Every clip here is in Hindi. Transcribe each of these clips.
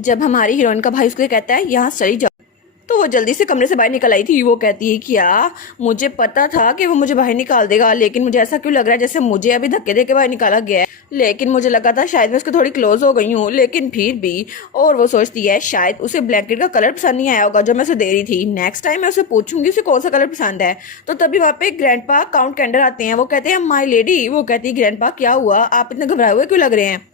जब हमारी हीरोइन का भाई उसको कहता है यहाँ चली जाओ, तो वो जल्दी से कमरे से बाहर निकल आई थी। वो कहती है क्या मुझे पता था कि वो मुझे बाहर निकाल देगा, लेकिन मुझे ऐसा क्यों लग रहा है जैसे मुझे अभी धक्के दे के बाहर निकाला गया है। लेकिन मुझे लगा था शायद मैं उसके थोड़ी क्लोज हो गई हूँ, लेकिन फिर भी। और वो सोचती है शायद उसे ब्लैंकेट का कलर पसंद नहीं आया होगा जो मैं उसे दे रही थी। नेक्स्ट टाइम मैं उसे पूछूंगी उसे कौन सा कलर पसंद है। तो तभी वहाँ पे ग्रैंडपा काउंट कैंडर आते हैं। वो कहते हैं माई लेडी। वो कहती है ग्रैंडपा क्या हुआ, आप इतने घबराए हुए क्यों लग रहे हैं।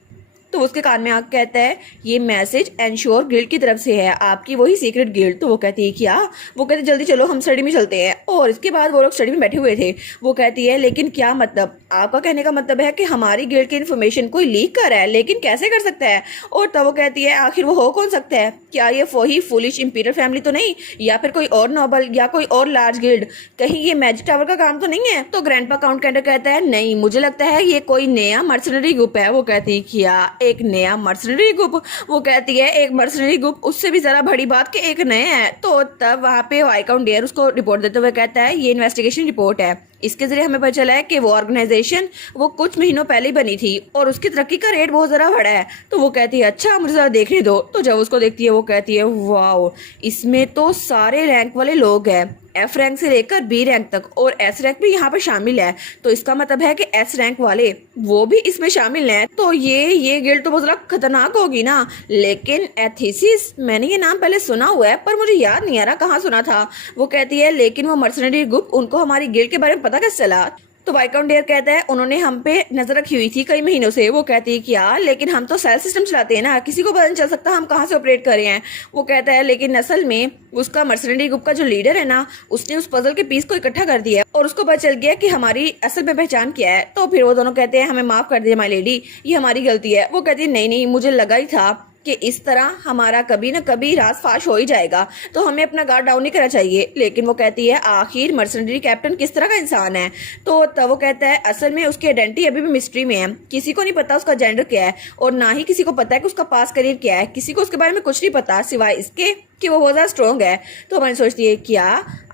तो उसके कान में आके कहता है ये मैसेज एनश्योर गिल्ड की तरफ से है, आपकी वही सीक्रेट गिल्ड। तो वो कहती है क्या। वो कहते जल्दी चलो हम स्टडी में चलते हैं। और इसके बाद वो लोग स्टडी में बैठे हुए थे। वो कहती है लेकिन क्या मतलब, आपका कहने का मतलब है कि हमारी गिल्ड की इन्फॉर्मेशन कोई लीक कर रहा है, लेकिन कैसे कर सकता है। और तब वो कहती है आखिर वो हो कौन सकता है, क्या ये वही फुलिश इंपीरियल फैमिली तो नहीं, या फिर कोई और नोबल या कोई और लार्ज गिल्ड, कहीं ये मैजिक टावर का काम तो नहीं है। तो ग्रैंडपा काउंट कैंडर कहता है नहीं, मुझे लगता है ये कोई नया मर्सनरी ग्रुप है। वो कहती है क्या एक नया मर्सनरी ग्रुप। वो कहती है एक मर्सनरी ग्रुप, उससे भी जरा बड़ी बात कि एक नया है। तो तब वहाँ पे वाइकाउंट डेयर उसको रिपोर्ट देते हुए कहता है ये इन्वेस्टिगेशन रिपोर्ट है, इसके जरिए हमें पता चला है कि वो ऑर्गेनाइजेशन वो कुछ महीनों पहले ही बनी थी और उसकी तरक्की का रेट बहुत ज़रा बढ़ा है। तो वो कहती है अच्छा मुझे ज़रा देखने दो। तो जब उसको देखती है वो कहती है वाओ, इसमें तो सारे रैंक वाले लोग हैं, एफ रैंक से लेकर बी रैंक तक, और एस रैंक भी यहाँ पर शामिल है। तो इसका मतलब है कि एस रैंक वाले वो भी इसमें शामिल हैं। तो ये गिल्ड तो बहुत ज़रा खतरनाक होगी ना। लेकिन एथिसिस, मैंने ये नाम पहले सुना हुआ है पर मुझे याद नहीं आ रहा कहाँ सुना था। वो कहती है लेकिन वो मर्सनरी ग्रुप, उनको हमारी गिल्ड के बारे में पता कैसे चला। तो वाइकाउंट डेयर कहता है उन्होंने हम पे नजर रखी हुई थी कई महीनों से। वो कहती है क्या लेकिन हम तो सेल सिस्टम चलाते हैं ना, किसी को पता नहीं चल सकता हम कहाँ से ऑपरेट कर रहे हैं। वो कहता है लेकिन असल में उसका मर्सनरी ग्रुप का जो लीडर है ना, उसने उस पजल के पीस को इकट्ठा कर दिया और उसको पता चल गया कि हमारी असल में पहचान क्या है। तो फिर वो दोनों कहते हैं हमें माफ कर दिए माई लेडी, ये हमारी गलती है। वो कहती है नहीं नहीं, मुझे लगा ही था कि इस तरह हमारा कभी ना कभी राज फाश हो ही जाएगा, तो हमें अपना गार्ड डाउन नहीं करना चाहिए। लेकिन वो कहती है आखिर मर्सनरी कैप्टन किस तरह का इंसान है। तो तब वो कहता है असल में उसकी आइडेंटिटी अभी भी मिस्ट्री में है, किसी को नहीं पता उसका जेंडर क्या है और ना ही किसी को पता है कि उसका पास करियर क्या है। किसी को उसके बारे में कुछ नहीं पता सिवाय इसके कि वो बहुत ज़्यादा स्ट्रॉन्ग है। तो हमारी सोचती है क्या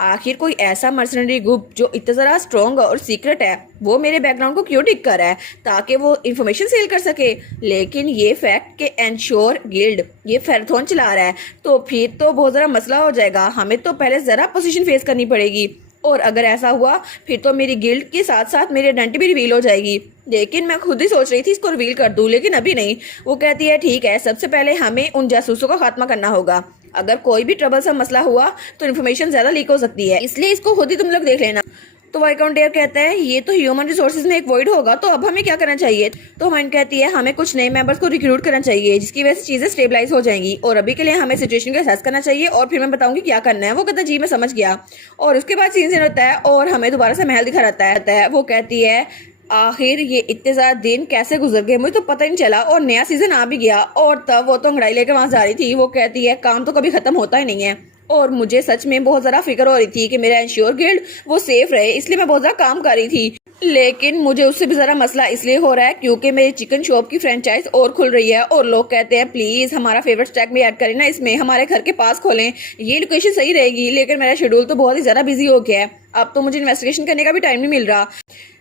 आखिर कोई ऐसा मर्सनरी ग्रुप जो इतना ज़रा स्ट्रॉन्ग और सीक्रेट है वो मेरे बैकग्राउंड को क्यों डिक कर रहा है ताकि वो इन्फॉर्मेशन सेल कर सके। लेकिन ये फैक्ट कि एनश्योर गिल्ड ये फेरथॉन चला रहा है, तो फिर तो बहुत ज़रा मसला हो जाएगा। हमें तो पहले ज़रा पोजीशन फेस करनी पड़ेगी, और अगर ऐसा हुआ फिर तो मेरी गिल्ड के साथ साथ मेरी आइडेंटिटी भी रिवील हो जाएगी। लेकिन मैं खुद ही सोच रही थी इसको रिवील कर दूं, लेकिन अभी नहीं। वो कहती है ठीक है, सबसे पहले हमें उन जासूसों का खात्मा करना होगा। अगर कोई भी ट्रबल सा मसला हुआ तो इन्फॉर्मेशन ज्यादा लीक हो सकती है, इसलिए इसको खुद ही तुम लोग देख लेना। तो वाइकाउंट डेयर कहता है ये तो ह्यूमन रिसोर्सेज में एक वॉइड होगा, तो अब हमें क्या करना चाहिए। तो हमाइन कहती है हमें कुछ नए मेंबर्स को रिक्रूट करना चाहिए जिसकी वजह से चीजें स्टेबलाइज हो जाएंगी, और अभी के लिए हमें सिचुएशन को असेस करना चाहिए और फिर मैं बताऊंगी क्या करना है। वो कहता है जी मैं समझ गया। और उसके बाद सीन से होता है और हमें दोबारा से महल दिखा रहता है। वो कहती है आखिर ये इतने ज्यादा दिन कैसे गुजर गए मुझे तो पता ही नहीं चला, और नया सीजन आ भी गया। और तब वो तो अंगड़ाई लेकर वहां जा रही थी। वो कहती है काम तो कभी खत्म होता ही नहीं है, और मुझे सच में बहुत ज़्यादा फिक्र हो रही थी कि मेरा इंश्योर गिल्ड वो सेफ रहे, इसलिए मैं बहुत ज़्यादा काम कर रही थी। लेकिन मुझे उससे भी ज़रा मसला इसलिए हो रहा है क्योंकि मेरी चिकन शॉप की फ्रेंचाइज और खुल रही है, और लोग कहते हैं प्लीज़ हमारा फेवरेट स्टैक में ऐड करें ना, इसमें हमारे घर के पास खोलें, ये लोकेशन सही रहेगी। लेकिन मेरा शेड्यूल तो बहुत ही ज़्यादा बिजी हो गया है, अब तो मुझे इन्वेस्टिगेशन करने का भी टाइम नहीं मिल रहा।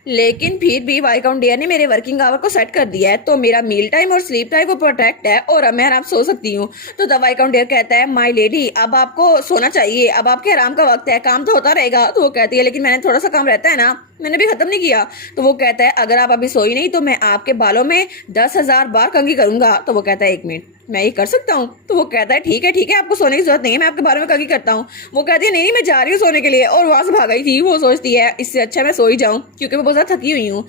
लेकिन फिर भी वाइकाउंट डेयर ने मेरे वर्किंग आवर को सेट कर दिया है, तो मेरा मील टाइम और स्लीप टाइम वो प्रोटेक्ट है और अब मैं आराम सो सकती हूँ। तो तब वाइकाउंट डेयर कहता है माई लेडी अब आपको सोना चाहिए, अब आपके आराम का वक्त है, काम तो होता रहेगा। तो वो कहती है लेकिन मैंने थोड़ा सा काम रहता है ना, मैंने भी खत्म नहीं किया। तो वो कहता है अगर आप अभी सोई नहीं तो मैं आपके बालों में 10,000 बार कंघी करूंगा। तो वो कहता है 1 मिनट मैं ये कर सकता हूँ। तो वो कहता है ठीक है आपको सोने की जरूरत नहीं है, मैं आपके बारे में कंघी करता हूँ। वो कहती है नहीं मैं जा रही हूँ सोने के लिए, और वहां से भाग गई थी। वो सोचती है इससे अच्छा मैं सो ही जाऊँ क्योंकि मैं बहुत ज्यादा थकी हुई हूँ।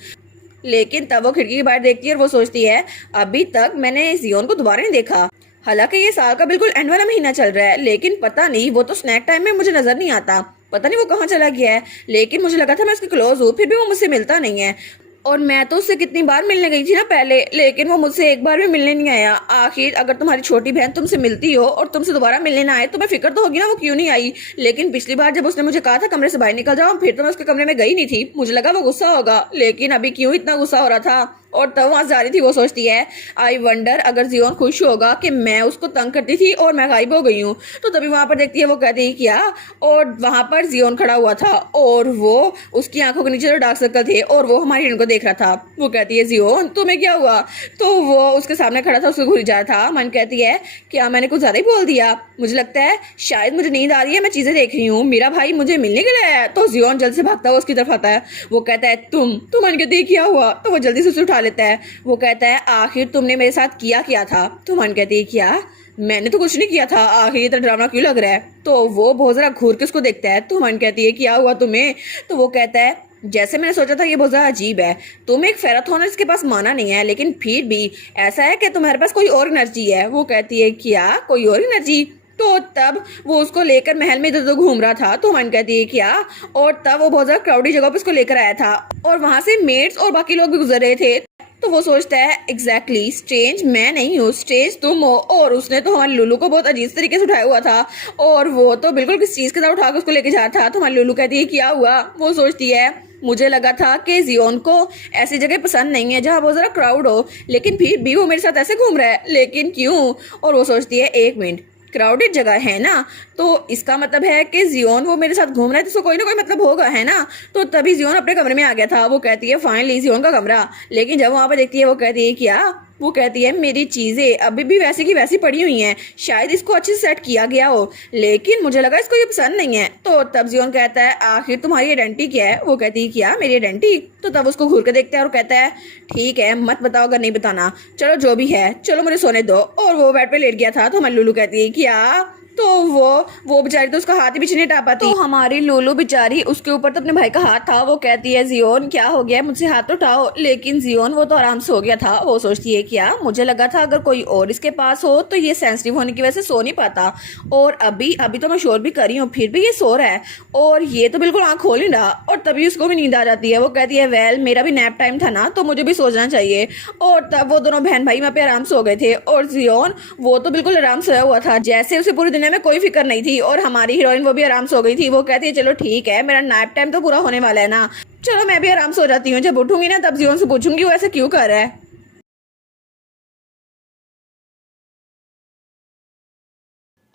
लेकिन तब वो खिड़की के बाहर देखती है और वो सोचती है अभी तक मैंने जियोन को दोबारा नहीं देखा। हालांकि ये साल का बिल्कुल एंड वाला महीना चल रहा है, लेकिन पता नहीं वो तो स्नैक टाइम में मुझे नजर नहीं आता, पता नहीं वो कहाँ चला गया है। लेकिन मुझे लगा था मैं उसके क्लोज हूँ, फिर भी वो मुझसे मिलता नहीं है। और मैं तो उससे कितनी बार मिलने गई थी ना पहले, लेकिन वो मुझसे एक बार भी मिलने नहीं आया। आखिर अगर तुम्हारी छोटी बहन तुमसे मिलती हो और तुमसे दोबारा मिलने ना आए तो मैं फिक्र तो होगी ना वो क्यों नहीं आई। लेकिन पिछली बार जब उसने मुझे कहा था कमरे से बाहर निकल जाओ, फिर तो मैं उसके कमरे में गई नहीं थी, मुझे लगा वो गुस्सा होगा। लेकिन अभी क्यों इतना गुस्सा हो रहा था, और तब वहाँ जा रही थी। वो सोचती है आई वंडर अगर जियोन खुश होगा कि मैं उसको तंग करती थी और मैं गायब हो गई हूँ। तो तभी वहाँ पर देखती है, वो कहती है क्या, और वहाँ पर जियोन खड़ा हुआ था और वो उसकी आंखों के नीचे जो डार्क सर्कल थे और वो हमारी हिरन को देख रहा था। वो कहती है जियोन तुम्हें क्या हुआ? तो वो उसके सामने खड़ा था, उसको घूर जा रहा था। मन कहती है क्या मैंने कुछ ज्यादा ही बोल दिया? मुझे लगता है शायद मुझे नींद आ रही है, मैं चीजें देख रही हूँ, मेरा भाई मुझे मिलने के लिए आया है। तो जियोन जल्द से भागता हुआ उसकी तरफ आता है। वो कहता है तुम मन कहती है क्या हुआ? तो वो जल्दी से उसे उठा लेता है। वो कहता है आखिर तुमने मेरे साथ किया क्या था? तो मन कहती है क्या, मैंने तो कुछ नहीं किया था, आखिर इतना ड्रामा क्यों लग रहा है? तो वो बहुत जरा घूर के उसको देखता है। तो मन कहती है क्या हुआ तुम्हें? तो वो कहता है जैसे मैंने सोचा था, ये बहुत ज्यादा अजीब है। तुम एक फेराथोनस के पास माना नहीं है, लेकिन फिर भी ऐसा है कि तुम्हारे पास कोई और एनर्जी है। वो कहती है क्या, कोई और एनर्जी? तो तब वो उसको लेकर महल में इधर उधर घूम रहा था। तो मन कहती है क्या, और तब वो बहुत ज्यादा क्राउडी जगह पे उसको लेकर आया था और वहां से मेड्स और बाकी लोग भी गुजर रहे थे। तो वो सोचता है एग्जैक्टली स्ट्रेंज मैं नहीं हूँ, स्ट्रेंज तुम हो। और उसने तो हमारी लुलू को बहुत अजीब तरीके से उठाया हुआ था और वो तो बिल्कुल किस चीज के साथ उठा के उसको लेके जा रहा था। तो हमारी लुलू कहती है क्या हुआ? वो सोचती है मुझे लगा था कि जियोन को ऐसी जगह पसंद नहीं है जहाँ बहुत ज़रा क्राउड हो, लेकिन फिर भी वो मेरे साथ ऐसे घूम रहा है, लेकिन क्यों? और वो सोचती है एक मिनट, क्राउडेड जगह है ना, तो इसका मतलब है कि जियोन वो मेरे साथ घूम रहा है, तो इसको कोई ना कोई मतलब होगा, है ना? तो तभी जियोन अपने कमरे में आ गया था। वो कहती है फाइनली जियोन का कमरा। लेकिन जब वहां पर देखती है, वो कहती है क्या, वो कहती है मेरी चीजें अभी भी वैसी की वैसी पड़ी हुई हैं, शायद इसको अच्छे से सेट किया गया हो, लेकिन मुझे लगा इसको ये पसंद नहीं है। तो तब जियोन कहता है आखिर तुम्हारी आइडेंटिटी क्या है? वो कहती है क्या, मेरी आइडेंटिटी? तो तब उसको घूर के देखता है और कहता है ठीक है मत बताओ अगर नहीं बताना, चलो जो भी है चलो मुझे सोने दो। और वो बेड पे लेट गया था। तो हमारी लुलू कहती है क्या, तो वो बेचारी तो उसका हाथ ही पीछे नहीं हटा पाती। तो हमारी लोलो बेचारी उसके ऊपर तो अपने भाई का हाथ था। वो कहती है जियोन क्या हो गया, मुझसे हाथ तो उठाओ। लेकिन जियोन वो तो आराम से हो गया था। वो सोचती है क्या, मुझे लगा था अगर कोई और इसके पास हो तो ये सेंसिटिव होने की वजह से सो नहीं पाता, और अभी अभी तो मैं शोर भी कर रही हूँ फिर भी ये सो रहा है, और ये तो बिल्कुल आंख खोल नहीं रहा। और तभी उसको भी नींद आ जाती है। वो कहती है वेल मेरा भी नैप टाइम था ना, तो मुझे भी सोचना चाहिए। और तब वो दोनों बहन भाई वहाँ पे आराम से हो गए थे और जियोन वो तो बिल्कुल आराम से सोया हुआ था, जैसे उसे पूरी दुनिया में कोई फिक्र नहीं थी। और हमारी हीरोइन वो भी आराम से हो गई थी। वो कहती है चलो ठीक है मेरा नैप टाइम तो पूरा होने वाला है ना, चलो मैं भी आराम से हो जाती हूँ। जब उठूंगी ना तब जियोन से पूछूंगी वो ऐसे क्यों कर रहा है।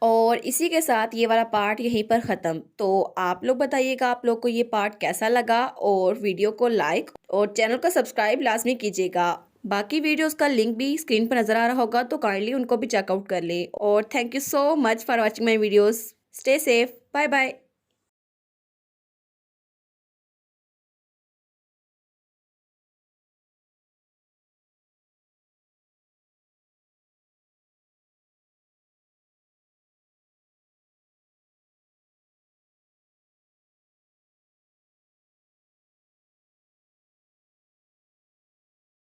और इसी के साथ ये वाला पार्ट यहीं पर ख़त्म। तो आप लोग बताइएगा आप लोग को ये पार्ट कैसा लगा, और वीडियो को लाइक और चैनल को सब्सक्राइब लाजमी कीजिएगा। बाकी वीडियोस का लिंक भी स्क्रीन पर नज़र आ रहा होगा, तो काइंडली उनको भी चेकआउट कर लें। और thank you so much for watching my videos. Stay safe, bye bye.